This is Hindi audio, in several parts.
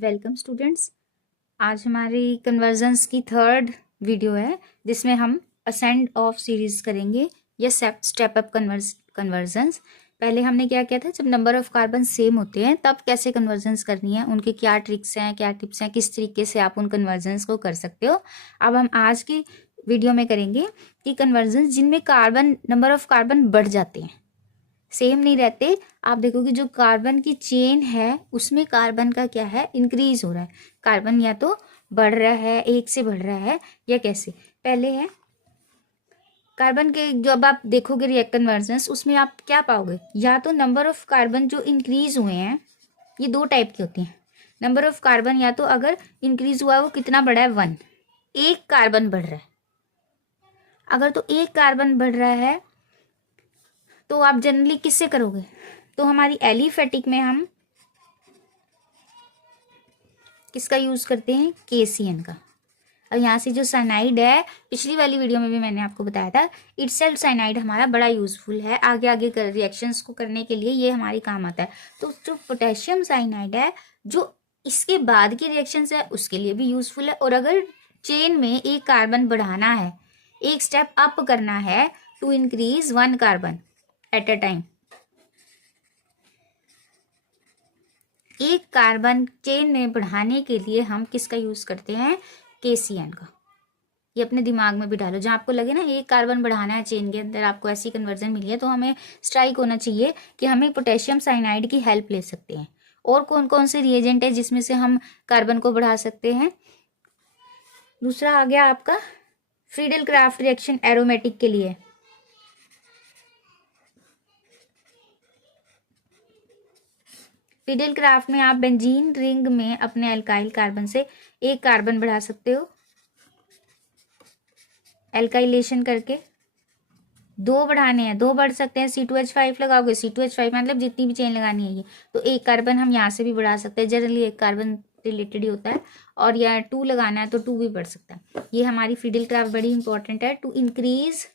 Welcome students. आज हमारी कन्वर्जन्स की थर्ड वीडियो है जिसमें हम असेंड ऑफ सीरीज करेंगे या स्टेप अप कन्वर्जन्स। पहले हमने क्या किया था, जब नंबर ऑफ कार्बन सेम होते हैं तब कैसे कन्वर्जन्स करनी है, उनके क्या ट्रिक्स हैं, क्या टिप्स हैं, किस तरीके से आप उन कन्वर्जन्स को कर सकते हो। अब हम आज की वीडियो में करेंगे कि कन्वर्जन्स जिनमें कार्बन नंबर ऑफ कार्बन बढ़ जाते हैं, सेम नहीं रहते। आप देखोगे जो कार्बन की चेन है उसमें कार्बन का क्या है, इंक्रीज हो रहा है। कार्बन या तो बढ़ रहा है, एक से बढ़ रहा है, या कैसे। पहले है कार्बन के, जब आप देखोगे रिएक्ट कन्वर्जन्स उसमें आप क्या पाओगे, या तो नंबर ऑफ कार्बन जो इंक्रीज हुए हैं, ये दो टाइप की होती हैं। नंबर ऑफ कार्बन या तो अगर इंक्रीज हुआ है वो कितना बढ़ा है, 1, एक कार्बन बढ़ रहा है। अगर तो एक कार्बन बढ़ रहा है तो आप जनरली किससे करोगे, तो हमारी एलिफेटिक में हम किसका यूज करते हैं, KCN का। और यहाँ से जो साइनाइड है, पिछली वाली वीडियो में भी मैंने आपको बताया था, इटसेल्फ साइनाइड हमारा बड़ा यूजफुल है, आगे आगे कर रिएक्शंस को करने के लिए ये हमारी काम आता है। तो जो पोटेशियम साइनाइड है जो इसके बाद की रिएक्शंस है उसके लिए भी यूजफुल है। और अगर चेन में एक कार्बन बढ़ाना है, एक स्टेप अप करना है, to increase 1 carbon at a time, एक कार्बन चेन में बढ़ाने के लिए हम किसका यूज करते हैं, KCN का। ये अपने दिमाग में भी डालो, जहाँ आपको लगे ना एक कार्बन बढ़ाना है चेन के अंदर, आपको ऐसी कन्वर्जन मिली है तो हमें स्ट्राइक होना चाहिए कि हमें पोटेशियम साइनाइड की हेल्प ले सकते हैं। और कौन कौन से रिएजेंट है जिसमें से हम कार्बन को बढ़ा सकते हैं। दूसरा आ गया आपका फ्रीडल क्राफ्ट रिएक्शन एरोमेटिक के लिए। फ्रीडल क्राफ्ट में आप बेंजीन रिंग में अपने अल्काइल कार्बन से एक कार्बन बढ़ा सकते हो, एल्काइलेशन करके। दो बढ़ाने हैं, दो बढ़ सकते हैं। C2H5 लगाओगे, C2H5 मतलब जितनी भी चेन लगानी है ये, तो एक कार्बन हम यहाँ से भी बढ़ा सकते हैं। जनरली एक कार्बन रिलेटेड ही होता है, और या 2 लगाना है तो 2 भी बढ़ सकता है। ये हमारी फ्रीडल क्राफ्ट बड़ी इंपॉर्टेंट है, to increase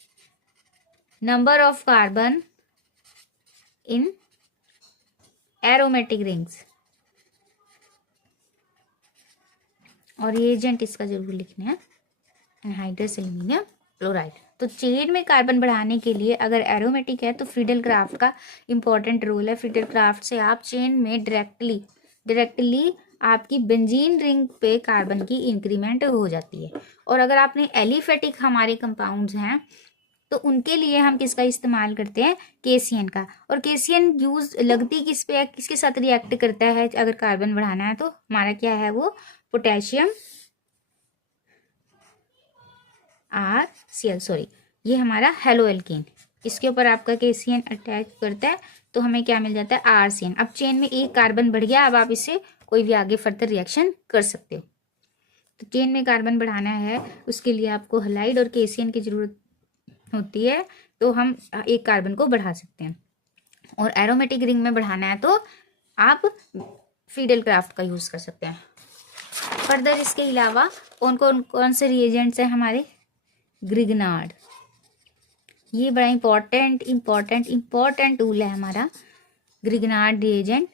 number of carbon in aromatic rings. और ये एजेंट इसका जरूर लिखना है, एनहाइड्रस एल्यूमिनियम क्लोराइड। तो चेन में कार्बन बढ़ाने के लिए अगर एरोमेटिक है तो फ्रीडल क्राफ्ट का इंपॉर्टेंट रोल है। फ्रीडल क्राफ्ट से आप चेन में डायरेक्टली आपकी बेंजीन रिंग पे कार्बन की इंक्रीमेंट हो जाती है। और अगर आपने एलिफेटिक हमारे कंपाउंड्स हैं तो उनके लिए हम किसका इस्तेमाल करते हैं, KCN का। और KCN यूज लगती किस पे है, किसके साथ रिएक्ट करता है अगर कार्बन बढ़ाना है, तो हमारा क्या है वो पोटेशियम RCl, सॉरी ये हमारा हेलो एल्केन, इसके ऊपर आपका KCN अटैच करता है तो हमें क्या मिल जाता है, RCN। अब चेन में एक कार्बन बढ़ गया, अब आप इससे कोई भी आगे फर्दर रिएक्शन कर सकते हो। तो चेन में कार्बन बढ़ाना है उसके लिए आपको हलाइड और KCN की जरूरत होती है, तो हम एक कार्बन को बढ़ा सकते हैं। और एरोमेटिक रिंग में बढ़ाना है तो आप फ्रीडल क्राफ्ट का यूज कर सकते हैं। फर्दर इसके अलावा कौन से रिएजेंट्स हैं हमारे, ग्रिगनार्ड। ये बड़ा इंपॉर्टेंट टूल है हमारा ग्रिगनार्ड रिएजेंट,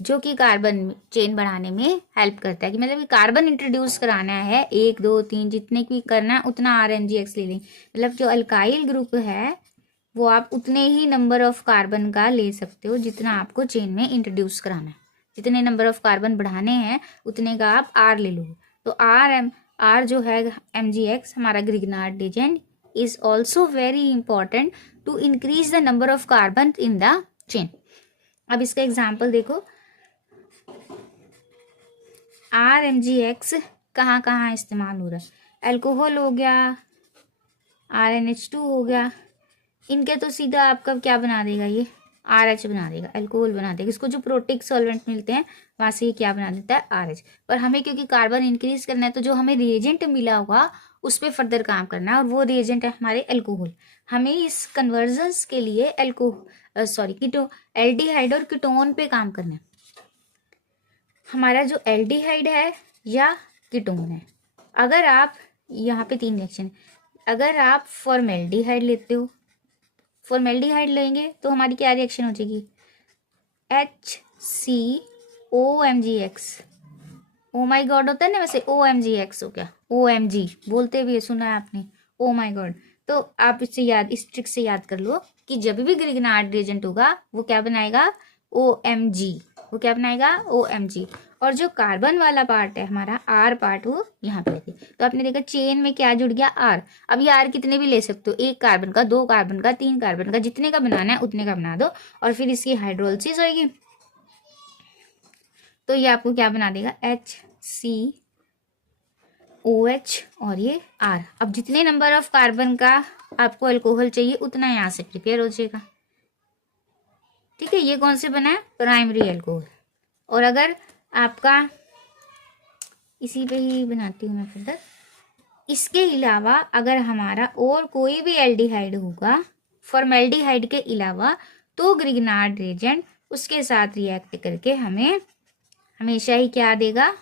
जो कि कार्बन चेन बढ़ाने में हेल्प करता है। कि मतलब कार्बन इंट्रोड्यूस कराना है, 1 2 3 जितने भी करना है उतना RMgX ले लें। मतलब जो अल्काइल ग्रुप है वो आप उतने ही नंबर ऑफ कार्बन का ले सकते हो जितना आपको चेन में इंट्रोड्यूस कराना है। जितने नंबर ऑफ कार्बन बढ़ाने हैं उतने का आप R ले लो। तो R जो है MgX हमारा Grignard reagent is also very important to increase the number of carbon in the chain. अब इसका एग्जाम्पल देखो, RMgX कहाँ कहाँ इस्तेमाल हो रहा है, अल्कोहल हो गया, RNH2 हो गया, इनके तो सीधा आपका क्या बना देगा, ये RH बना देगा, अल्कोहल बना देगा। इसको जो प्रोटिक सॉल्वेंट मिलते हैं वहां से ये क्या बना देता है, RH। पर हमें क्योंकि कार्बन इंक्रीज करना है तो जो हमें रिएजेंट मिला हुआ उस पर फर्दर काम करना है, और वो रिएजेंट है हमारे अल्कोहल। हमें इस कन्वर्जन्स के लिए एल्डिहाइड और कीटोन पे काम करना है। हमारा जो एल्डिहाइड है या कीटोन है, अगर आप यहाँ पे 3 रिएक्शन, अगर आप फॉर्मेल्डिहाइड लेते हो, फॉर्मेल्डिहाइड लेंगे तो हमारी क्या रिएक्शन हो जाएगी, HCl OMGX, ओ माई गॉड होता है ना, वैसे OMGX हो गया, OMG बोलते भी सुना है आपने, ओ माई गॉड। तो आप इससे याद, इस ट्रिक से याद कर लो कि जब भी ग्रिग्नार्ड रिएजेंट होगा वो क्या बनाएगा, OMG, वो क्या बनाएगा, OMG। और जो कार्बन वाला पार्ट है हमारा, R पार्ट, वो यहाँ पे लगे। तो आपने देखा चेन में क्या जुड़ गया, R। अब ये R कितने भी ले सकते हो, 1 कार्बन का, 2 कार्बन का, 3 कार्बन का, जितने का बनाना है उतने का बना दो, और फिर इसकी हाइड्रोलिसिस होगी तो ये आपको क्या बना देगा, HCOH और ये R। अब जितने नंबर ऑफ कार्बन का आपको अल्कोहल चाहिए उतना यहाँ से प्रिपेयर हो जाएगा। ठीक है, ये कौन से बना है, प्राइमरी अल्कोहल। और अगर आपका, इसी पे ही बनाती हूँ मैं फिर, इसके अलावा अगर हमारा और कोई भी एल्डिहाइड होगा फॉर्मेल्डिहाइड के अलावा, तो ग्रिग्नार्ड रिएजेंट उसके साथ रिएक्ट करके हमें हमेशा ही क्या देगा,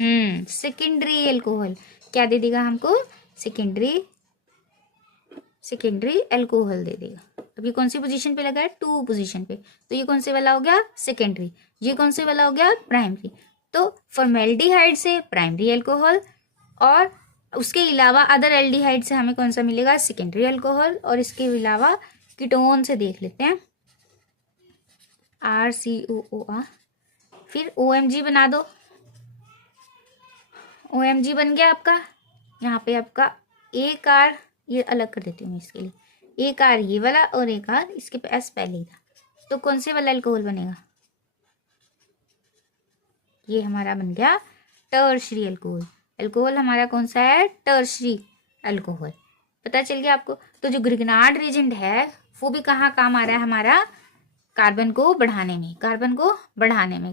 सेकेंडरी अल्कोहल। क्या दे देगा हमको, सेकेंडरी अल्कोहल दे देगा। अब ये कौन सी पोजीशन पे लगा है, 2 पोजीशन पे, तो ये कौन से वाला हो गया, सेकेंडरी। ये कौन से वाला हो गया, प्राइमरी। तो फॉर्मेल्डिहाइड से प्राइमरी अल्कोहल, और उसके अलावा अदर एल्डिहाइड से हमें कौन सा मिलेगा, सेकेंडरी अल्कोहल। और इसके अलावा कीटोन से देख लेते हैं, RCOOR, फिर OMG बना दो। OMG बन गया आपका। यहाँ पे आपका एक R, ये अलग कर देती हूँ मैं इसके लिए, एक R ये वाला और एक R इसके पास पहले ही था। तो कौन से वाला अल्कोहल बनेगा, ये हमारा बन गया टर्शरी अल्कोहल। अल्कोहल हमारा कौन सा है, टर्शरी अल्कोहल। पता चल गया आपको। तो जो ग्रिग्नार्ड रिएजेंट है वो भी कहाँ काम आ रहा है हमारा, कार्बन को बढ़ाने में,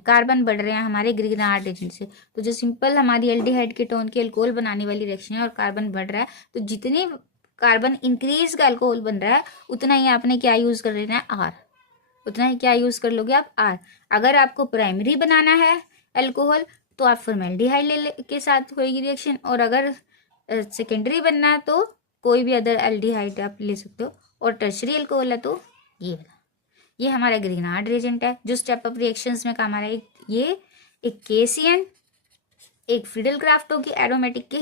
कार्बन बढ़ रहे हैं हमारे ग्रिग्नार्ड रिएजेंट से। तो जो सिंपल हमारी एल्डिहाइड कीटोन की अल्कोहल बनाने वाली रिएक्शन है और कार्बन बढ़ रहा है, तो जितने कार्बन इंक्रीज का अल्कोहल बन रहा है उतना ही आपने क्या यूज कर लेना है, R। उतना ही क्या यूज कर लोगे आप, R। अगर आपको प्राइमरी बनाना है अल्कोहल तो आप फॉर्मेल्डिहाइड के साथ होगी रिएक्शन, और अगर सेकेंडरी बनना है तो कोई भी अदर एल्डिहाइड आप ले सकते हो, और टर्शरी अल्कोहल है तो ये वाला। ये हमारा ग्रिग्नार्ड रिएजेंट है जो स्टेप अप रिएक्शंस में काम आ रहा है। ये एक KCN, एक फिडल क्राफ्ट होगी एरोमेटिक के।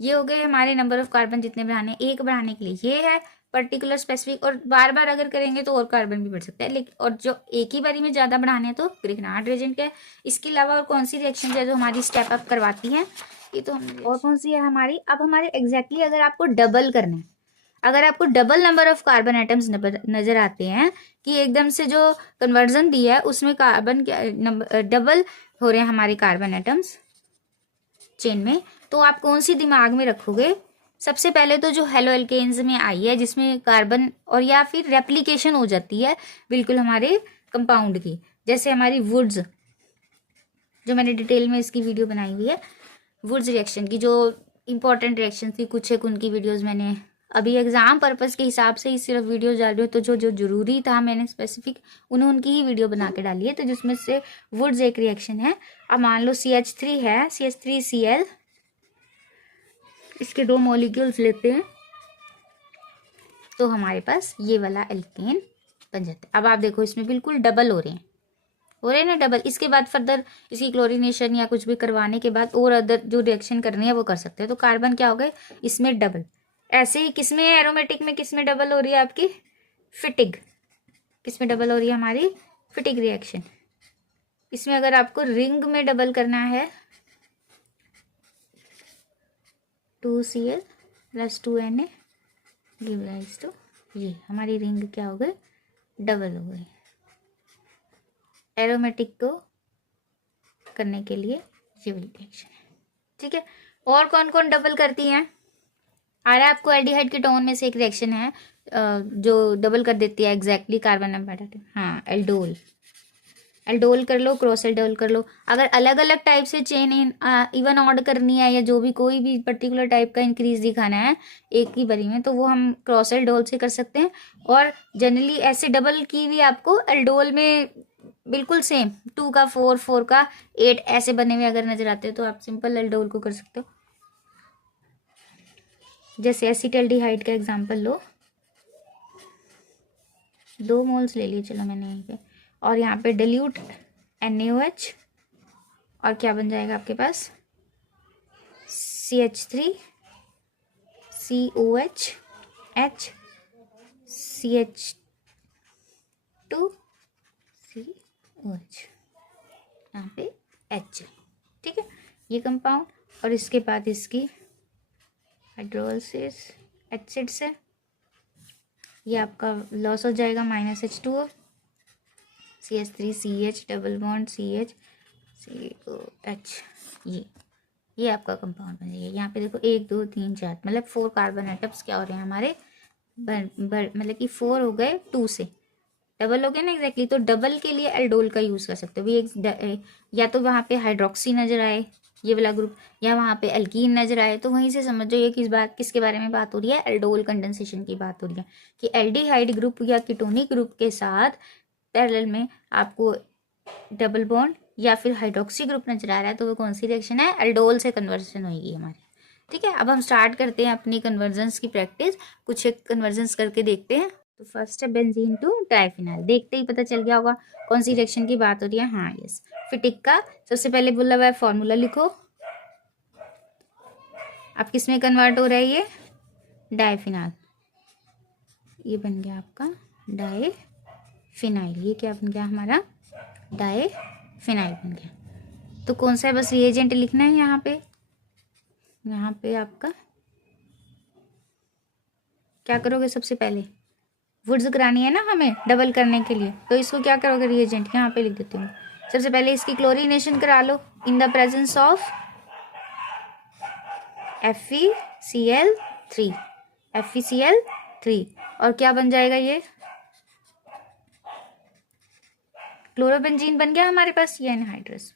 ये हो गए हमारे नंबर ऑफ कार्बन जितने बढ़ाने, एक बढ़ाने के लिए ये है पर्टिकुलर स्पेसिफिक, और बार बार अगर करेंगे तो और कार्बन भी बढ़ सकता है, लेकिन और जो एक ही बारी में ज्यादा बढ़ाने हैं तो ग्रिग्नार्ड रिएजेंट के। इसके अलावा और कौन सी रिएक्शन है जो हमारी स्टेप अप करवाती है, ये तो हम, और कौन सी है हमारी, अब हमारे एग्जैक्टली अगर आपको डबल करना है, अगर आपको double number of carbon atoms नजर आते हैं कि एकदम से जो कन्वर्जन दिया है उसमें कार्बन डबल हो रहे हैं हमारे कार्बन एटम्स चेन में, तो आप कौन सी दिमाग में रखोगे, सबसे पहले तो जो हेलो एल्केन्स में आई है जिसमें कार्बन और या फिर रेप्लिकेशन हो जाती है बिल्कुल हमारे कंपाउंड की, जैसे हमारी वुड्स, जो मैंने डिटेल में इसकी वीडियो बनाई हुई है, वुड्स रिएक्शन की जो इंपॉर्टेंट रिएक्शन थी, कुछ एक उनकी वीडियोस मैंने अभी एग्जाम पर्पस के हिसाब से ही सिर्फ वीडियो डाल रही हूँ, तो जो जो जरूरी था मैंने स्पेसिफिक उनकी ही वीडियो बना के डाली है। तो जिसमें से वुड्स एक रिएक्शन है। अब मान लो CH3 है, CH3Cl, इसके 2 मॉलिक्यूल्स लेते हैं तो हमारे पास ये वाला एल्केन बन जाता है। अब आप देखो इसमें बिल्कुल डबल हो रहे हैं ना डबल। इसके बाद फर्दर इसकी क्लोरीनेशन या कुछ भी करवाने के बाद और अदर जो रिएक्शन करनी है वो कर सकते हैं। तो कार्बन क्या हो गए इसमें डबल। ऐसे ही किसमें एरोमेटिक में किसमें डबल हो रही है आपकी, फिटिग, किसमें डबल हो रही है हमारी, फिटिग रिएक्शन। इसमें अगर आपको रिंग में डबल करना है 2Cl + 2Na give rise to, ये हमारी रिंग क्या हो गई, डबल हो गई। एरोमेटिक को करने के लिए ये वाली रिएक्शन है। ठीक है, और कौन कौन डबल करती हैं, आ रहा है आपको एल्डिहाइड कीटोन में से एक रिएक्शन है जो डबल कर देती है एग्जैक्टली कार्बन नंबर, हाँ एल्डोल। एल्डोल कर लो, क्रॉस एल्डोल कर लो। अगर अलग अलग टाइप से चेन इवन ऑड करनी है या जो भी कोई भी पर्टिकुलर टाइप का इंक्रीज दिखाना है एक ही बारी में, तो वो हम क्रॉस एल्डोल से कर सकते हैं। और जनरली ऐसे डबल की भी आपको एल्डोल में बिल्कुल सेम 2 का 4, 4 का 8 ऐसे बने हुए अगर नजर आते हो तो आप सिंपल एल्डोल को कर सकते हो। जैसे एसिटाल्डिहाइड का एग्जांपल लो, 2 मोल्स ले लिए चलो मैंने यहीं पे, और यहाँ पे डिल्यूट NaOH, और क्या बन जाएगा आपके पास CH3 COH H CH2 COH, यहाँ पे H। ठीक है, ये कंपाउंड, और इसके बाद इसकी हाइड्रोलिसिस एसिड से ये आपका लॉस हो जाएगा -H2O, CH3 CH double bond CH COH। ये आपका कंपाउंड बन जाएगा। यहाँ पे देखो 1 2 3 4 मतलब 4 कार्बन एटम्स क्या हो रहे हैं हमारे मतलब कि 4 हो गए 2 से, डबल हो गए ना एग्जैक्टली। तो डबल के लिए एल्डोल का यूज़ कर सकते हो भी, या तो वहाँ पे हाइड्रोक्सी नजर आए ये वाला ग्रुप, या वहाँ पे एल्कीन नजर आए, तो वहीं से समझ जाओ ये किसके बारे में बात हो रही है, एल्डोल कंडेंसेशन की बात हो रही है कि एल्डिहाइड ग्रुप या कीटोनिक ग्रुप के साथ पैरेलल में आपको डबल बॉन्ड या फिर हाइड्रोक्सी ग्रुप नजर आ रहा है, तो वो कौन सी रिएक्शन है, एल्डोल से कन्वर्जन होगी हमारी। ठीक है, अब हम स्टार्ट करते हैं अपनी कन्वर्जन्स की प्रैक्टिस, कुछ एक कन्वर्जन्स करके देखते हैं। तो फर्स्ट है बेंजीन टू डाइफिनाइल, देखते ही पता चल गया होगा कौन सी रिएक्शन की बात हो रही है। हाँ यस, फिर टिक्का सबसे पहले बोला हुआ है फॉर्मूला लिखो। अब किस में कन्वर्ट हो रहा है ये, डाइफिनाइल, ये बन गया आपका डाइफिनाइल, ये क्या बन गया हमारा डाइफिनाइल बन गया। तो कौन सा है, बस रिएजेंट लिखना है यहाँ पे आपका क्या करोगे, सबसे पहले वुड्स करानी है ना हमें डबल करने के लिए, तो इसको क्या करोगे, रिएजेंट यहाँ पे लिख देती हूँ। सबसे पहले इसकी क्लोरीनेशन करा लो in the presence of FeCl3 और क्या बन जाएगा, ये क्लोरोबेंजीन बन गया हमारे पास, ये एनहाइड्रस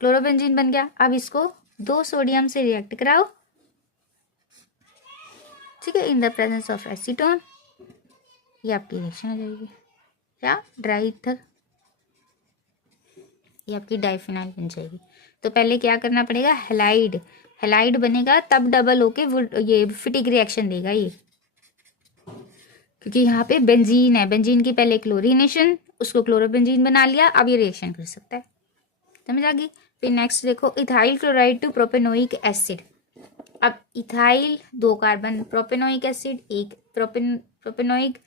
क्लोरोबेंजीन बन गया। अब इसको 2 सोडियम से रिएक्ट कराओ, ठीक है, इन द प्रेजेंस ऑफ एसीटोन, ये आपकी रिएक्शन हो जाएगी क्या, ड्राई ईथर, ये आपकी डाइफिनाइल बन जाएगी। तो पहले क्या करना पड़ेगा, हेलाइड बनेगा तब डबल होके ये फिटिक रिएक्शन देगा ये, क्योंकि यहाँ पे बेंजीन है, बेंजीन की पहले क्लोरीनेशन, उसको क्लोरोबेंजीन बना लिया, अब ये रिएक्शन कर सकता है, समझ आ गई। फिर नेक्स्ट देखो ethyl chloride to propanoic acid. अब ethyl 2 carbon, propanoic acid 1, propanoic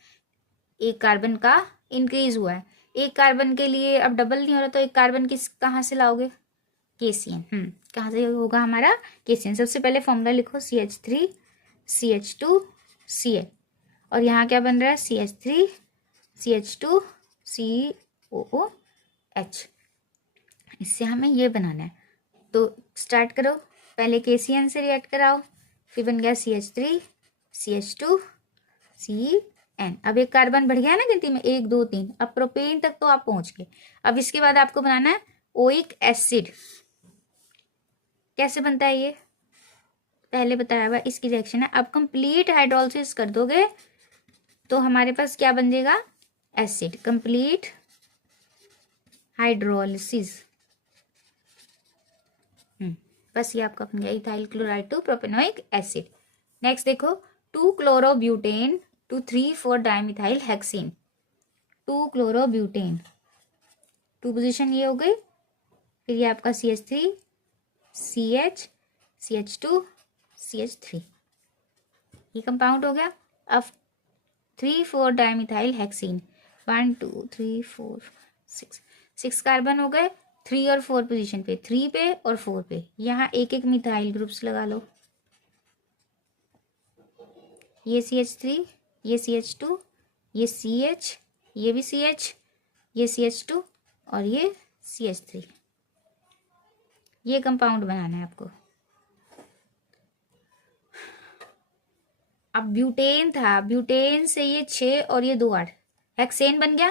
1 carbon का इंक्रीज हुआ है, 1 कार्बन के लिए अब डबल नहीं हो रहा, तो 1 कार्बन किस कहाँ से लाओगे, KCN, कहाँ से होगा हमारा KCN। सबसे पहले फॉर्मूला लिखो CH3 CH2 Cl, और यहाँ क्या बन रहा है CH3 CH2 COOH, इससे हमें ये बनाना है। तो स्टार्ट करो, पहले KCN से रिएक्ट कराओ, फिर बन गया CH3 CH2 CN। अब 1 कार्बन बढ़ गया ना गिनती में, 1 2 3, अब प्रोपेन तक तो आप पहुंच गए। अब इसके बाद आपको बनाना है ओइक एसिड। कैसे बनता है ये पहले बताया हुआ, इसकी रिएक्शन है। अब कंप्लीट हाइड्रोलिसिस कर दोगे तो हमारे पास क्या बन जाएगा, एसिड, कंप्लीट हाइड्रोलिसिस। बस ये आपका बन गया ethyl chloride to propanoic acid. Next देखो 2 chlorobutane to 3,4 dimethyl hexane, 2 chlorobutane, 2 position ये हो गई, फिर ये आपका CH3 CH CH2 CH3, ये कंपाउंड हो गया। अब 3,4 डाइमिथाइल हेक्सेन, 1 2 3 4 6 कार्बन हो गए, 3 और 4 पोजीशन पे, 3 पे और 4 पे, यहाँ एक एक मिथाइल ग्रुप्स लगा लो, ये CH3, ये CH2, ये CH, ये भी CH, ये CH2 और ये CH3, ये कंपाउंड बनाना है आपको। अब ब्यूटेन था, ब्यूटेन से ये 6 और ये 2 8, हेक्सेन बन गया,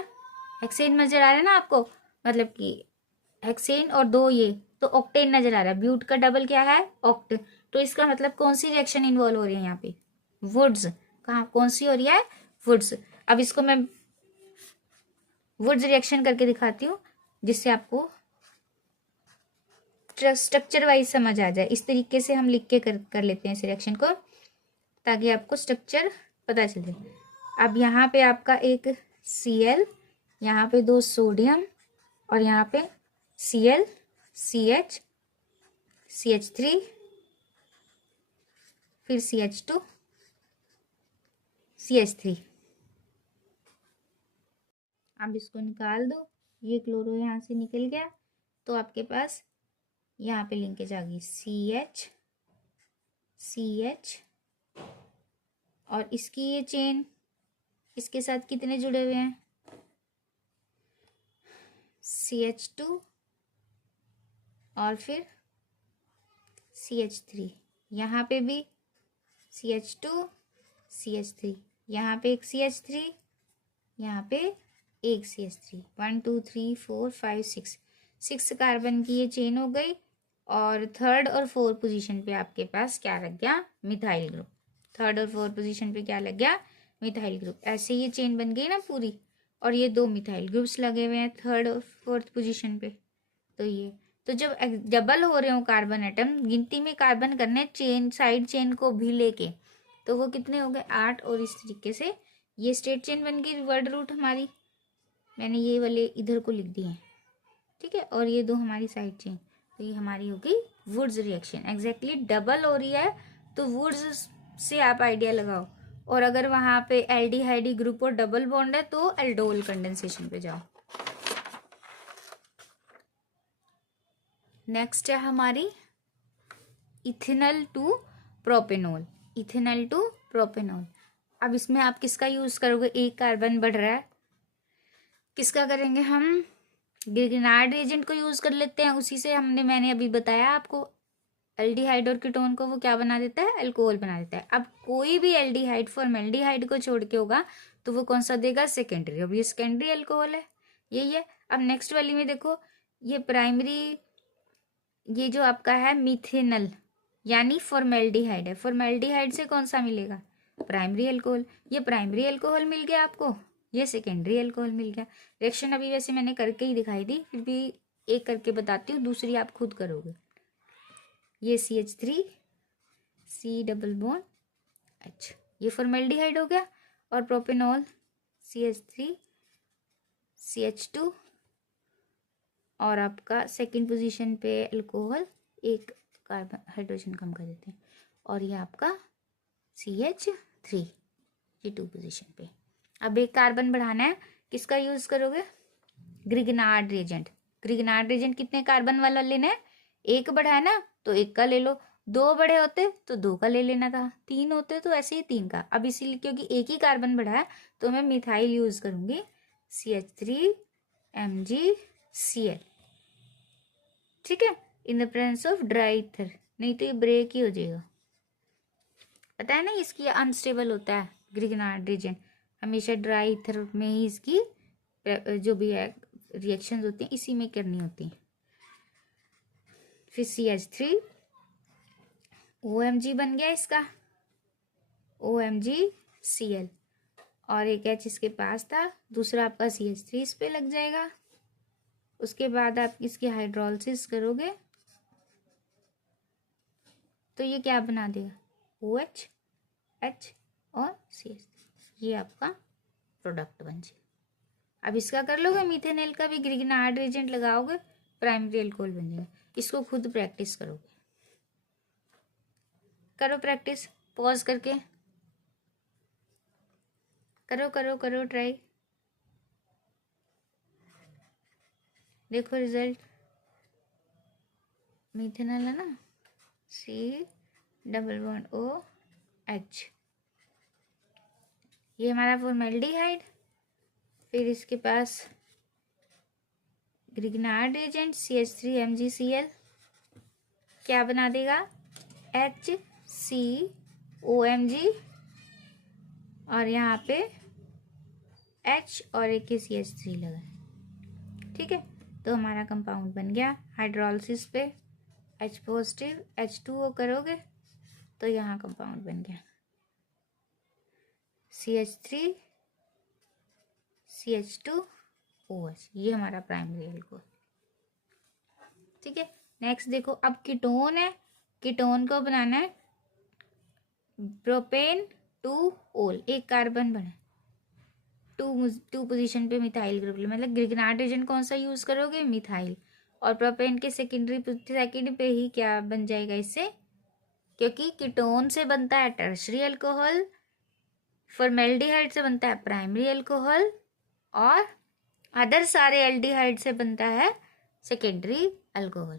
हेक्सेन नजर आ रहा है ना आपको, मतलब कि हेक्सेन और 2 ये, तो ऑक्टेन नजर आ रहा है, ब्यूट का डबल क्या है ऑक्ट, तो इसका मतलब कौन सी रिएक्शन इन्वॉल्व हो रही है यहाँ पे, वुड्स, कहाँ कौन सी हो रही है, वुड्स। अब इसको मैं वुड्स रिएक्शन करके दिखाती हूँ जिससे आपको स्ट्रक्चर वाइज समझ आ जाए। इस तरीके से हम लिख के कर लेते हैं इस रिएक्शन को, ताकि आपको स्ट्रक्चर पता चले। अब यहाँ पे आपका एक Cl, यहाँ पे 2 सोडियम, और यहाँ पे Cl, CH, CH3, फिर CH2, CH3। अब इसको निकाल दो, ये क्लोरो यहाँ से निकल गया, तो आपके पास यहाँ पे लिंकेज आ गई CH, CH, और इसकी ये चेन इसके साथ कितने जुड़े हुए हैं, CH2 और फिर CH3, यहाँ पे भी CH2, CH3, यहाँ पे एक CH3, यहाँ पे एक CH3, 1 2 3 4 5 6 कार्बन की ये चेन हो गई। और थर्ड और फोर्थ पोजीशन पे आपके पास क्या लग गया, मिथाइल ग्रुप। थर्ड और फोर्थ पोजीशन पे क्या लग गया, मिथाइल ग्रुप। ऐसे ये चेन बन गई ना पूरी, और ये 2 मिथाइल ग्रुप्स लगे हुए हैं थर्ड और फोर्थ पोजीशन पे। तो ये तो जब डबल हो रहे हो कार्बन एटम, गिनती में कार्बन करने चेन साइड चेन को भी लेके, तो वो कितने हो गए, 8। और इस तरीके से ये स्ट्रेट चेन बन गई वर्ड रूट हमारी, मैंने ये वाले इधर को लिख दिए, ठीक है। और ये 2 हमारी साइड चेन, तो ये हमारी हो गई वुड्स रिएक्शन। एग्जैक्टली डबल हो रही है तो वुड्स से आप आइडिया लगाओ, और अगर वहां पे एल्डिहाइड ग्रुप और डबल बॉन्ड है तो एल्डोल कंडेंसेशन पे जाओ। नेक्स्ट है हमारी ethanol to propanol. Ethanol to propanol. अब इसमें आप किसका यूज करोगे, एक कार्बन बढ़ रहा है, किसका करेंगे हम, ग्रिग्नार्ड एजेंट को यूज कर लेते हैं। उसी से मैंने अभी बताया आपको, एल्डिहाइड और कीटोन को वो क्या बना देता है, अल्कोहल बना देता है। अब कोई भी एल्डिहाइड फॉर्मेल्डिहाइड को छोड़ के होगा तो वो कौन सा देगा, सेकेंडरी। अब ये सेकेंडरी अल्कोहल है, यही है। अब नेक्स्ट वाली में देखो, ये प्राइमरी, ये जो आपका है मिथेनल यानी फॉर्मेल्डिहाइड है। फॉर्मेल्डिहाइड से कौन सा मिलेगा, प्राइमरी अल्कोहल। ये प्राइमरी अल्कोहल मिल गया आपको, ये सेकेंडरी अल्कोहल मिल गया। रिएक्शन अभी वैसे मैंने करके ही दिखाई दी, फिर भी एक करके बताती हूँ, दूसरी आप खुद करोगे। ये CH3, C double bond H, ये फॉर्मेल्डिहाइड हो गया। और प्रोपेनॉल CH3, CH2, और आपका सेकंड पोजीशन पे अल्कोहल, एक कार्बन हाइड्रोजन कम कर देते हैं, और ये आपका CH3, ये 2 पोजीशन पे। अब एक कार्बन बढ़ाना है, किसका यूज करोगे, ग्रिग्नार्ड रिएजेंट। ग्रिग्नार्ड रिएजेंट कितने कार्बन वाला लेना है, एक बढ़ा है ना तो एक का ले लो, 2 बड़े होते तो 2 का ले लेना था, 3 होते तो ऐसे ही 3 का। अब इसीलिए क्योंकि एक ही कार्बन बढ़ा है तो मैं मिथाइल यूज करूंगी, CH3 MgCl, ठीक है, इन the presence of dry ether, नहीं तो ये ब्रेक ही हो जाएगा। पता है ना, इसकी अनस्टेबल होता है ग्रिग्नार्ड रिएजेंट, हमेशा ड्राई ईथर में ही इसकी जो भी है रिएक्शंस होती हैं इसी में करनी होती हैं। फिर CH3 OMg बन गया इसका, OMgCl, और एक H इसके पास था, दूसरा आपका CH3 इस पे लग जाएगा। उसके बाद आप इसकी हाइड्रोलिसिस करोगे तो ये क्या बना देगा, OH, H और CH3, ये आपका प्रोडक्ट बन जाएगा। अब इसका कर लोगे, मिथेनॉल का भी ग्रिग्नार्ड एजेंट लगाओगे, प्राइमरी अल्कोहल बन जाएगा। इसको खुद प्रैक्टिस करोगे, करो प्रैक्टिस, पॉज करके करो करो करो ट्राई, देखो रिजल्ट। मिथेनॉल है ना, C डबल बॉन्ड OH, ये हमारा फॉर्मेल्डिहाइड। फिर इसके पास ग्रिग्नार्ड एजेंट CH3 MgCl क्या बना देगा, HCOMg, और यहाँ पे H और एक ही CH3 लगा है, ठीक है। तो हमारा कंपाउंड बन गया। हाइड्रोलिसिस पे H पॉजिटिव H2O करोगे तो यहाँ कंपाउंड बन गया CH3 CH2OH, ये हमारा प्राइमरी अल्कोहल, ठीक है। नेक्स्ट देखो, अब कीटोन है, कीटोन को बनाना है प्रोपेन टू ओल, एक कार्बन बना, टू पोजीशन पे मिथाइल ग्रुप, मतलब ग्रिगनार्ड एजेंट कौन सा यूज करोगे, मिथाइल। और प्रोपेन के सेकेंड पे ही क्या बन जाएगा इससे, क्योंकि कीटोन से बनता है टर्शरी अल्कोहल, फॉर्मेल्डिहाइड से बनता है प्राइमरी अल्कोहल, और अदर सारे एल्डिहाइड से बनता है सेकेंडरी अल्कोहल।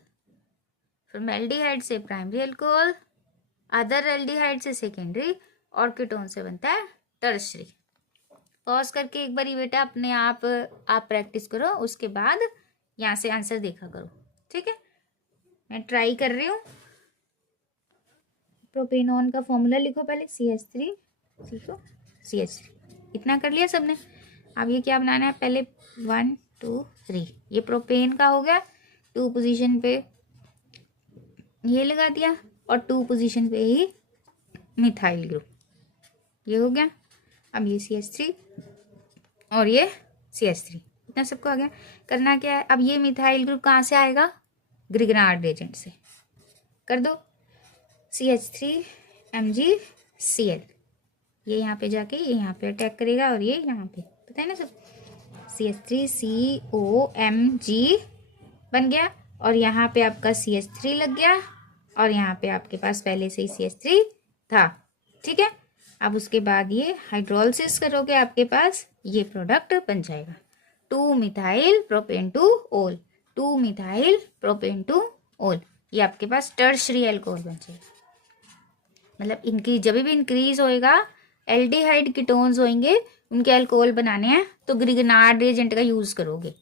फॉर्मेल्डिहाइड से प्राइमरी अल्कोहल, अदर एल्डिहाइड से सेकेंडरी, और कीटोन से बनता है टर्शरी। पॉज करके एक बार बेटा अपने आप प्रैक्टिस करो, उसके बाद यहाँ से आंसर देखा करो, ठीक है। मैं ट्राई कर रही हूँ। प्रोपेनॉन का फॉर्मूला लिखो पहले, CH3, सीखो CH3, इतना कर लिया सबने। अब ये क्या बनाना है, पहले 1 2 3, ये प्रोपेन का हो गया, 2 पोजीशन पे ये लगा दिया, और 2 पोजीशन पे ही मिथाइल ग्रुप, ये हो गया। अब ये CH3 और ये CH3, इतना सबको आ गया। करना क्या है, अब ये मिथाइल ग्रुप कहाँ से आएगा, ग्रिगनार्ड एजेंट से। कर दो, CH3 MgCl, ये यहाँ पे जाके ये यहाँ पे अटैक करेगा, और ये यहाँ पे, पता है ना सब। CH3COMg बन गया, और यहाँ पे आपका CH3 लग गया, और यहाँ पे आपके पास पहले से ही CH3 था, ठीक है। अब उसके बाद ये हाइड्रोलिसिस करोगे, आपके पास ये प्रोडक्ट बन जाएगा 2 मिथाइल प्रोपेन टू ओल, 2 मिथाइल प्रोपेन टू ओल, ये आपके पास टर्शरी अल्कोहल बन जाएगा। मतलब इनकी जब भी इंक्रीज होएगा, एल्डिहाइड कीटोन्स होंगे, उनके अल्कोहल बनाने हैं, तो ग्रिगनार्ड एजेंट का यूज करोगे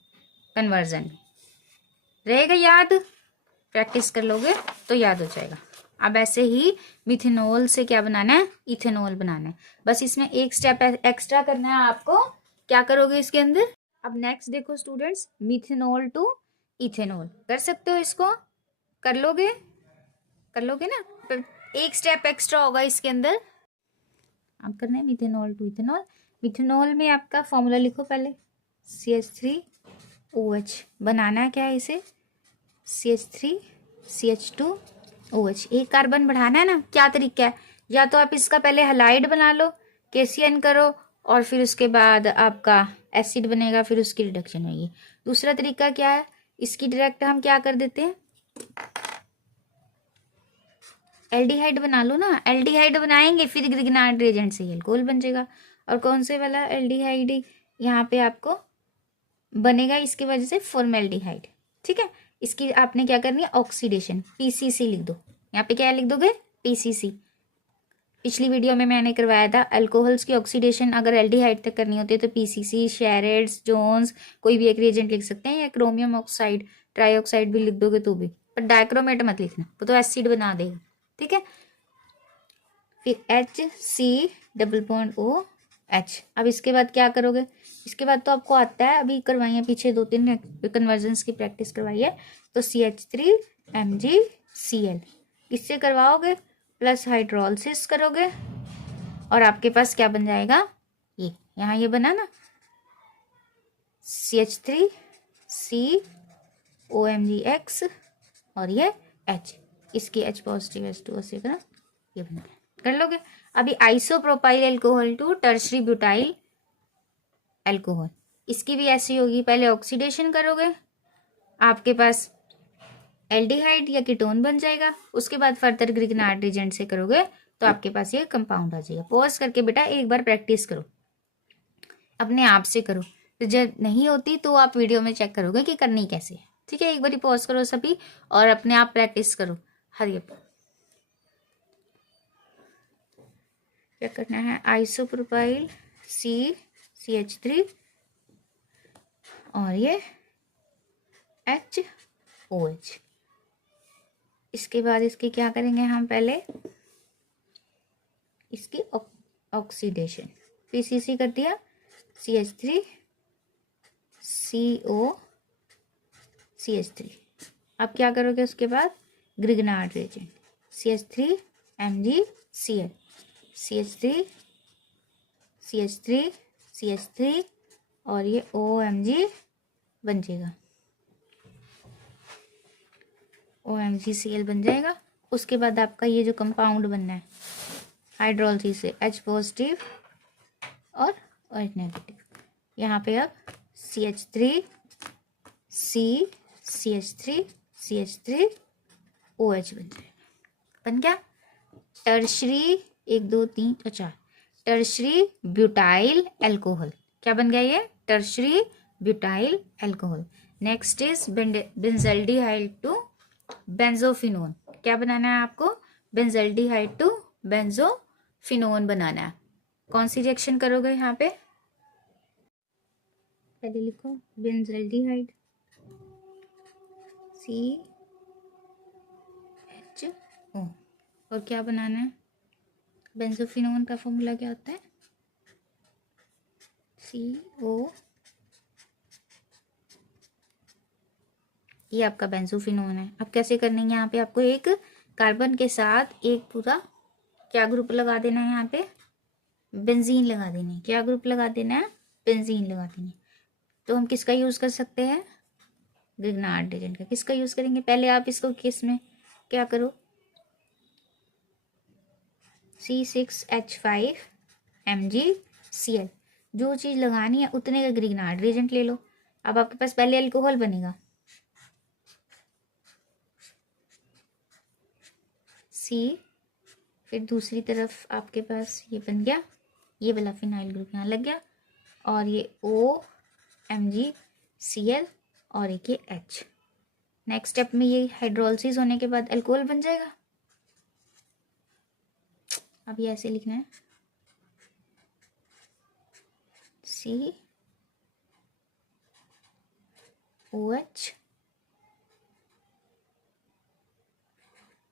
कन्वर्जन में, रहेगा याद, प्रैक्टिस कर लोगे तो याद हो जाएगा। अब ऐसे ही मिथेनॉल से क्या बनाना है, इथेनॉल बनाना है। बस इसमें एक स्टेप एक्स्ट्रा करना है आपको, क्या करोगे इसके अंदर। अब नेक्स्ट देखो स्टूडेंट्स, मिथेनॉल टू इथेनॉल, कर सकते हो इसको, कर लोगे ना, पर एक स्टेप एक्स्ट्रा होगा इसके अंदर। अब करना है मिथेनॉल टू इथेनॉल। मिथेनॉल में आपका फॉर्मूला लिखो पहले, CH3OH, बनाना क्या है इसे, CH3CH2OH, एक कार्बन बढ़ाना है ना। क्या तरीका है, या तो आप इसका पहले हलाइड बना लो, KCN करो, और फिर उसके बाद आपका एसिड बनेगा, फिर उसकी रिडक्शन होगी। दूसरा तरीका क्या है, इसकी डायरेक्ट हम क्या कर देते हैं, एल्डिहाइड बना लो ना, एल्डिहाइड बनाएंगे, फिर ग्रिगनार्ड एजेंट से अल्कोहल बन जाएगा। और कौन से वाला एल्डिहाइड यहाँ पे आपको बनेगा, इसकी वजह से फॉर्मेल्डिहाइड, ठीक है। इसकी आपने क्या करनी है, ऑक्सीडेशन, PCC लिख दो, यहाँ पे क्या लिख दोगे, PCC। पिछली वीडियो में मैंने करवाया था, अल्कोहल्स की ऑक्सीडेशन अगर एल्डिहाइड तक करनी होती है तो PCC, शेरेड्स, जोन्स, कोई भी एक रिएजेंट लिख सकते हैं, या क्रोमियम ऑक्साइड, ट्राईऑक्साइड भी लिख दोगे तो भी, पर डाइक्रोमेट मत लिखना, वो तो एसिड बना देगा, ठीक है। फिर HC_OH। अब इसके बाद क्या करोगे, इसके बाद तो आपको आता है, अभी करवाई है पीछे 2-3 कन्वर्जन्स की प्रैक्टिस करवाई है, तो CH3MgCl, इससे करवाओगे, प्लस हाइड्रोलिसिस करोगे, और आपके पास क्या बन जाएगा, ये यहाँ ये बना ना, CH3COMgX, और ये H, इसकी H पॉजिटिव H2O से बना, ये बना, कर लोगे। अभी isopropyl alcohol to tertiary butyl alcohol, इसकी भी ऐसी होगी, पहले ऑक्सीडेशन करोगे, आपके पास एल्डिहाइड या कीटोन बन जाएगा, उसके बाद फर्दर ग्रिगनार्ड एजेंट से करोगे तो आपके पास ये कंपाउंड आ जाएगा। पॉज करके बेटा एक बार प्रैक्टिस करो, अपने आप से करो, तो जब नहीं होती तो आप वीडियो में चेक करोगे कि करनी कैसे है, ठीक है। एक बार पॉज करो सभी, और अपने आप प्रैक्टिस करो। हरी अप, क्या करना है, आइसोप्रोपाइल CH3, और ये HOH। इसके बाद इसकी क्या करेंगे हम, पहले इसकी ऑक्सीडेशन, PCC कर दिया, CH3CO CH3। अब क्या करोगे उसके बाद, ग्रिगनार्ड एजेंट, CH3MgCl, CH3 और ये OMg बन जाएगा, OMgCl बन जाएगा। उसके बाद आपका ये जो कंपाउंड बनना है हाइड्रोलिसिस से, H पॉजिटिव और OH नेगेटिव, यहाँ पे अब CH3 CH3 CH3 OH बन जाएगा। बन गया टर्शरी 1 2 3 और 4 टर्शरी ब्यूटाइल एल्कोहल। क्या बन गया ये? Tertiary butyl alcohol. Next is benzaldehyde to benzophenone. क्या बनाना है आपको? बेंजल्डिहाइड टू बेंजोफिनोन बनाना है। कौन सी रिएक्शन करोगे यहाँ पे? पहले लिखो बेंजल्डिहाइड CHO और क्या बनाना है? बेंजोफिनोन का फॉर्मूला क्या होता है? CO। ये आपका बेंजोफिनोन है। अब कैसे करनी है? यहाँ पे आपको एक कार्बन के साथ एक पूरा क्या ग्रुप लगा देना है? यहाँ पे बेंजीन लगा देनी है। क्या ग्रुप लगा देना है? बेंजीन लगा देनी है। तो हम किसका यूज कर सकते हैं? ग्रिग्नार्ड एजेंट का। किसका यूज करेंगे? पहले आप इसको किस में क्या करो, C6H5MgCl। जो चीज लगानी है उतने का ग्रिग्नार्ड एजेंट ले लो। अब आपके पास पहले अल्कोहल बनेगा C, फिर दूसरी तरफ आपके पास ये बन गया, ये वाला फिनाइल ग्रुप यहाँ लग गया, और ये OMgCl और एक ये H। नेक्स्ट स्टेप में ये हाइड्रोलिसिस होने के बाद अल्कोहल बन जाएगा। अब ये ऐसे लिखना है COH,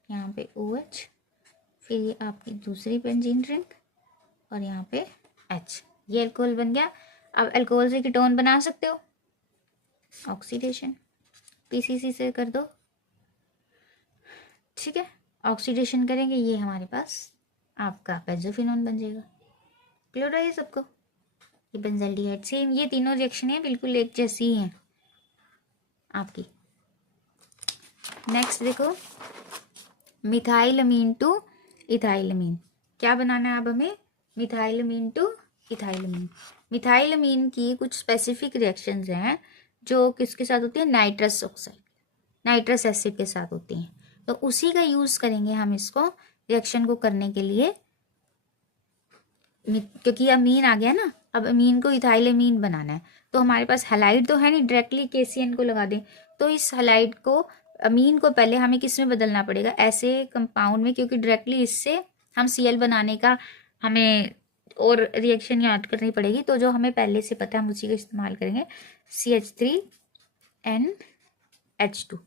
यहाँ पे OH, फिर ये आपकी दूसरी बेंजीन रिंग और यहाँ पे H। ये अल्कोहल बन गया। अब अल्कोहल से कीटोन बना सकते हो, ऑक्सीडेशन PCC से कर दो। ठीक है, ऑक्सीडेशन करेंगे, ये हमारे पास आपका बेंजोफिनोन बन जाएगा। क्लियर है ये सबको? ये बेंजल्डिहाइड। सेम ये तीनों रिएक्शन है बिल्कुल एक जैसी ही हैं आपकी। नेक्स्ट देखो, मिथाइलमीन टू इथाइलमीन। क्या बनाना है अब हमें? मिथाइलमीन टू इथाइलमीन। मिथाइलमीन की कुछ स्पेसिफिक रिएक्शंस हैं जो किसके साथ होती है? नाइट्रस ऑक्साइड, नाइट्रस एसिड के साथ होती हैं। तो उसी का यूज करेंगे हम इसको रिएक्शन को करने के लिए, क्योंकि अमीन आ गया ना। अब अमीन को इथाइलमीन बनाना है, तो हमारे पास हैलाइड तो है नहीं डायरेक्टली KCN को लगा दें। तो इस हैलाइड को, अमीन को पहले हमें किस में बदलना पड़ेगा? ऐसे कंपाउंड में, क्योंकि डायरेक्टली इससे हम Cl बनाने का हमें और रिएक्शन याद करनी पड़ेगी। तो जो हमें पहले से पता है हम उसी का इस्तेमाल करेंगे। CH3NH2।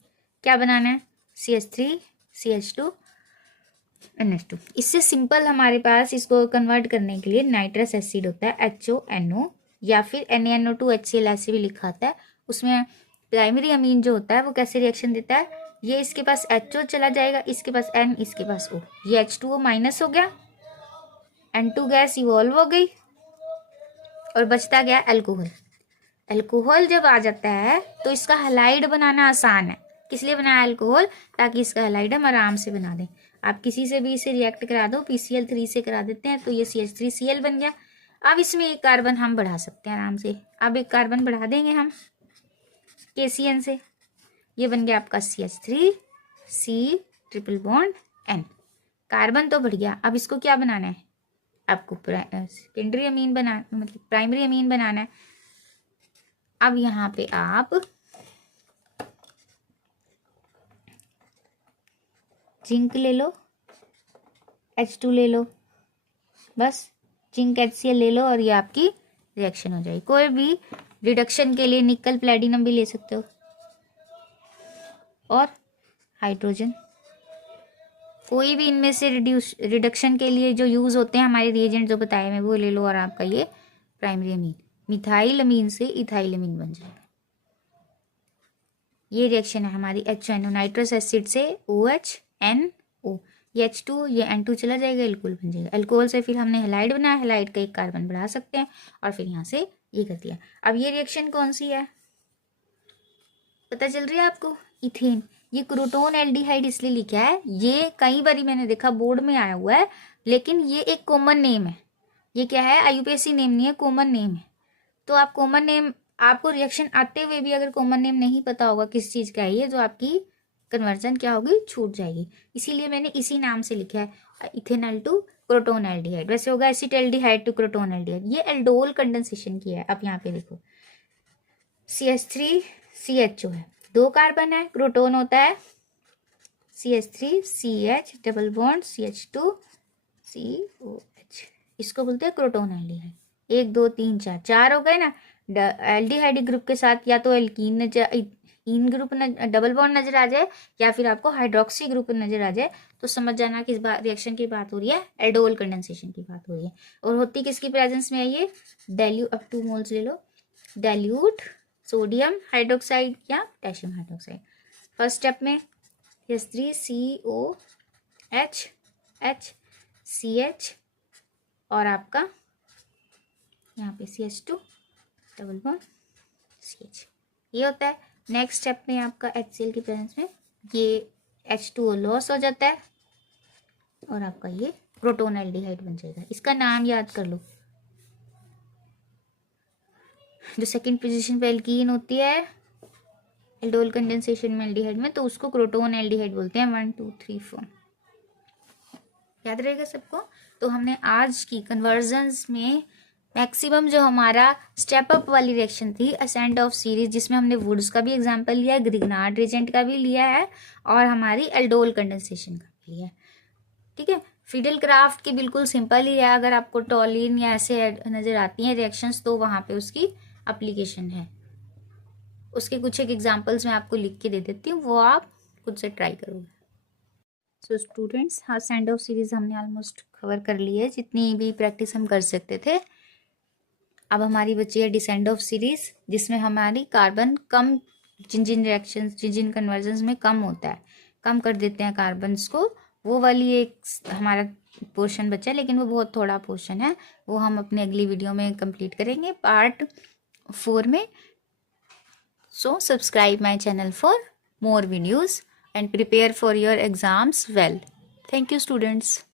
क्या बनाना है? CH3CH2NH2। इससे सिंपल हमारे पास इसको कन्वर्ट करने के लिए नाइट्रस एसिड होता है HONO, या फिर NaNO2HCl ऐसे भी लिखा आता है। उसमें प्राइमरी अमीन जो होता है वो कैसे रिएक्शन देता है? ये इसके पास HO चला जाएगा, इसके पास N, इसके पास O, ये H2O माइनस हो गया, N2 गैस इवॉल्व हो गई और बचता गया अल्कोहल। अल्कोहल जब आ जाता है तो इसका हैलाइड बनाना आसान है। किस लिए बनाया अल्कोहल? ताकि इसका हैलाइड हम आराम से बना दें। आप किसी से भी इसे रिएक्ट करा दो, PCl3 से करा देते हैं तो ये CH3Cl बन गया। अब इसमें एक कार्बन हम बढ़ा सकते हैं आराम से। अब एक कार्बन बढ़ा देंगे हम KCN से, ये बन गया आपका CH3C triple bond N। Carbon तो बढ़ गया। अब इसको क्या बनाना है? आपको सेकेंडरी अमीन बना, मतलब प्राइमरी अमीन बनाना है। अब यहाँ पे आप जिंक ले लो, H2 ले लो, बस जिंक HCl ले लो और ये आपकी रिएक्शन हो जाएगी। कोई भी रिडक्शन के लिए निकल प्लेटिनम भी ले सकते हो, और हाइड्रोजन, कोई भी इनमें से रिडक्शन के लिए जो यूज होते हैं हमारे रिएजेंट जो बताए हैं वो ले लो, और आपका ये प्राइमरी अमीन मिथाइल अमीन से इथाइल बन जाएगा। ये रिएक्शन है हमारी HNO, नाइट्रस एसिड से OHNO, ये H2, ये N2 चला जाएगा, अल्कोहल बन जाएगा। अल्कोहल से फिर हमने हैलाइड बनाया, हैलाइड का एक कार्बन बढ़ा सकते हैं और फिर यहाँ से ये कर दिया। अब ये रिएक्शन कौन सी है पता चल रही है आपको? इथेन। ये क्रोटोन एल्डिहाइड इसलिए लिखा है, ये कई बारी मैंने देखा बोर्ड में आया हुआ है, लेकिन ये एक कॉमन नेम है। ये क्या है? IUPAC नेम नहीं है, कॉमन नेम है। तो आप कॉमन नेम, आपको रिएक्शन आते हुए भी अगर कॉमन नेम नहीं पता होगा किस चीज़ का है ये, तो आपकी कन्वर्जन क्या होगी, छूट जाएगी। इसीलिए मैंने इसी नाम से लिखा है इथेनॉल टू क्रोटोन एल्डिहाइड। वैसे होगा एसिटाल्डिहाइड टू क्रोटोन एल्डिहाइड। ये एल्डोल कंडेंसेशन की है। अब यहाँ पे देखो CH3CHO है, 2 कार्बन है, क्रोटोन होता है CH3CH डबल बॉन्ड CH2COH, इसको बोलते हैं क्रोटोन एल्डिहाइड। 1 2 3 4 4 हो गए ना। एल्डिहाइड ग्रुप के साथ या तो एल्कीन इन ग्रुप डबल बॉन्ड नजर आ जाए या फिर आपको हाइड्रोक्सी ग्रुप नजर आ जाए, तो समझ जाना किस बात रिएक्शन की बात हो रही है, एल्डोल कंडेंसेशन की बात हो रही है। और होती किसकी प्रेजेंस में है ये, अब 2 मोल्स ले लो, डाइल्यूट सोडियम हाइड्रोक्साइड या पोटेशियम हाइड्रोक्साइड। फर्स्ट स्टेप में H3COH CH और आपका यहाँ पे CH2 डबल बॉन्ड CH, ये होता है। नेक्स्ट स्टेप में आपका HCl की प्रेजेंस में ये H2O लॉस हो जाता है और आपका ये प्रोटोन एल्डिहाइड बन जाएगा। इसका नाम याद कर लो। जो सेकंड पोजीशन पे एल्कीन होती है एल्डोल कंडेंसेशन में एल्डिहाइड में, तो उसको क्रोटोन एल्डिहाइड बोलते हैं। 1 2 3 4 याद रहेगा सबको। तो हमने आज की कन्वर्जन्स में मैक्सिमम जो हमारा स्टेप अप वाली रिएक्शन थी असेंड ऑफ सीरीज, जिसमें हमने वुड्स का भी एग्जांपल लिया है, ग्रिग्नार्ड रिएजेंट का भी लिया है और हमारी एल्डोल कंडेंसेशन का भी लिया है। ठीक है, फिडल क्राफ्ट की बिल्कुल सिंपल ही है। अगर आपको टॉलिन या ऐसे नजर आती हैं रिएक्शंस तो वहां पे उसकी एप्लीकेशन है। उसके कुछ एक एग्जांपल्स मैं आपको लिख के दे देती हूँ, वो आप खुद से ट्राई करोगे। सो स्टूडेंट्स, हाँ सेंड ऑफ सीरीज हमने ऑलमोस्ट कवर कर ली है, जितनी भी प्रैक्टिस हम कर सकते थे। अब हमारी बची है डिसेंड ऑफ सीरीज, जिसमें हमारी कार्बन कम जिन रिएक्शंस जिन कन्वर्जन्स में कम होता है, कम कर देते हैं कार्बन्स को, वो वाली एक हमारा पोर्शन बचा है, लेकिन वो बहुत थोड़ा पोर्शन है, वो हम अपने अगली वीडियो में कंप्लीट करेंगे पार्ट 4 में। So subscribe my channel for more videos and prepare for your exams well. Thank you students.